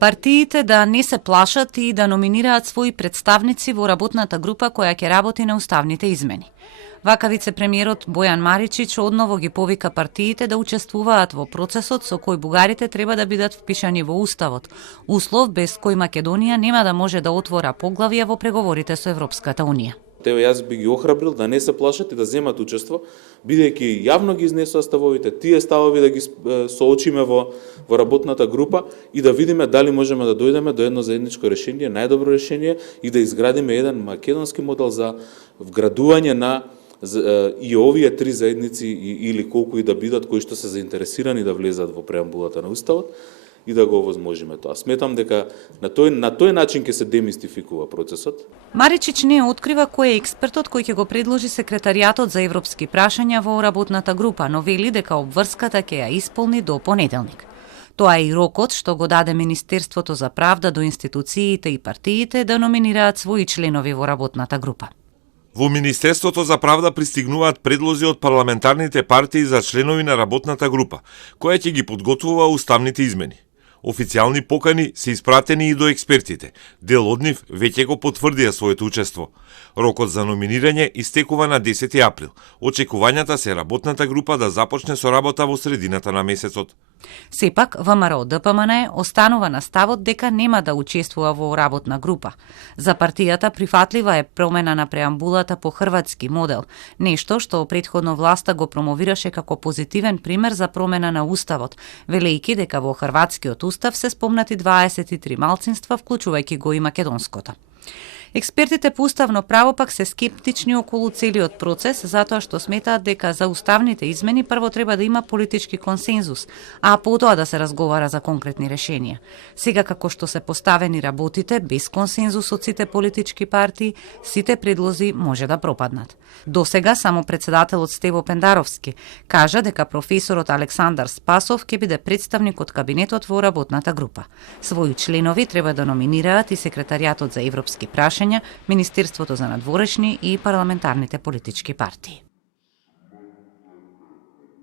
Партиите да не се плашат и да номинираат своји представници во работната група која ќе работи на уставните измени. Вака вице-премиерот Бојан Маричич одново ги повика партиите да учествуваат во процесот со кој бугарите треба да бидат впишани во уставот, услов без кој Македонија нема да може да отвора поглавија во преговорите со Европската унија. Еве јас би ги охрабрил да не се плашат и да земат учество, бидејќи јавно ги изнесува ставовите, тие ставови да ги соочиме во работната група и да видиме дали можеме да дојдеме до едно заедничко решение, најдобро решение и да изградиме еден македонски модел за вградување на и овие три заедници или колку и да бидат кои што се заинтересирани да влезат во преамбулата на уставот и да го овозможиме тоа. Сметам дека на тој начин ќе се демистификува процесот. Маричич не открива кој е експертот кој ќе го предложи секретаријатот за европски прашања во работната група, но вели дека обврската ќе ја исполни до понеделник. Тоа е и рокот што го даде Министерството за правда до институциите и партиите да номинираат своји членови во работната група. Во Министерството за правда пристигнуваат предлози од парламентарните партии за членови на работната група, која ќе ги подготвува уставните измени. Официјални покани се испратени и до експертите. Дел од нив веќе го потврдија своето учество. Рокот за номинирање истекува на 10 април. Очекувањата се работната група да започне со работа во средината на месецот. Сепак, ВМРО ДПМН останува на ставот дека нема да учествува во работна група. За партијата прифатлива е промена на преамбулата по хрватски модел, нешто што претходно власта го промовираше како позитивен пример за промена на уставот, велејќи дека во хрватскиот устав се спомнати 23 малцинства, вклучувајќи го и македонското. Експертите по уставно право пак се скептични околу целиот процес, затоа што сметаат дека за уставните измени прво треба да има политички консензус, а потоа да се разговара за конкретни решенија. Сега како што се поставени работите, без консензус од сите политички партии, сите предлози може да пропаднат. До сега само председателот Стево Пендаровски кажа дека професорот Александар Спасов ќе биде представник од кабинетот во работната група. Своји членови треба да номинираат и секретаријатот за европски прашања, Министерството за надворешни и парламентарните политички партии.